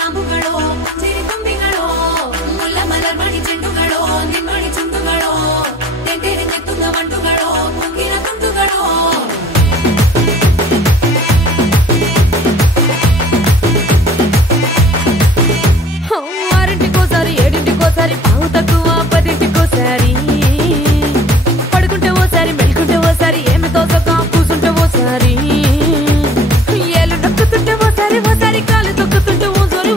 ಕಾಂಬುಗಳು ಚಿರಿ ತುಂಬಿಗಳು ಮುಲ್ಲ ಮಲರ್ ಮಣಿ ಚೆಂಡುಗಳು ನಿಮ್ಮಣಿ ಚುಂಡುಗಳು ತೆಂಟೆರೆ ನೆತ್ತುಂಗ ಮಂಡುಗಳು ಕುಂಗಿನ ತುಂಡುಗಳು ఆరింటికోసారి ఏడింటికోసారి పావు తక్కువ పదింటికోసారి పడుకుంటే ఓసారి మెలుకుంటే ఓసారి ఏమి తోసక కూసుంటే ఓసారి ఏలు నొక్కుతుంటే ఓసారి ఓసారి కాలు తొక్కుతుంటే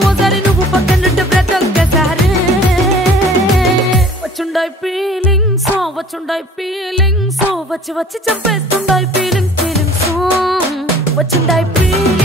ఓసారి నువ్వు పక్కనుంటే బ్రతొక్కసారి వచ్చుండాయి ఫీలింగ్స్ వచ్చి వచ్చి చంపేస్తుండాయి ఫీలింగ్స్ వచ్చుండాయి ఫీలింగ్స్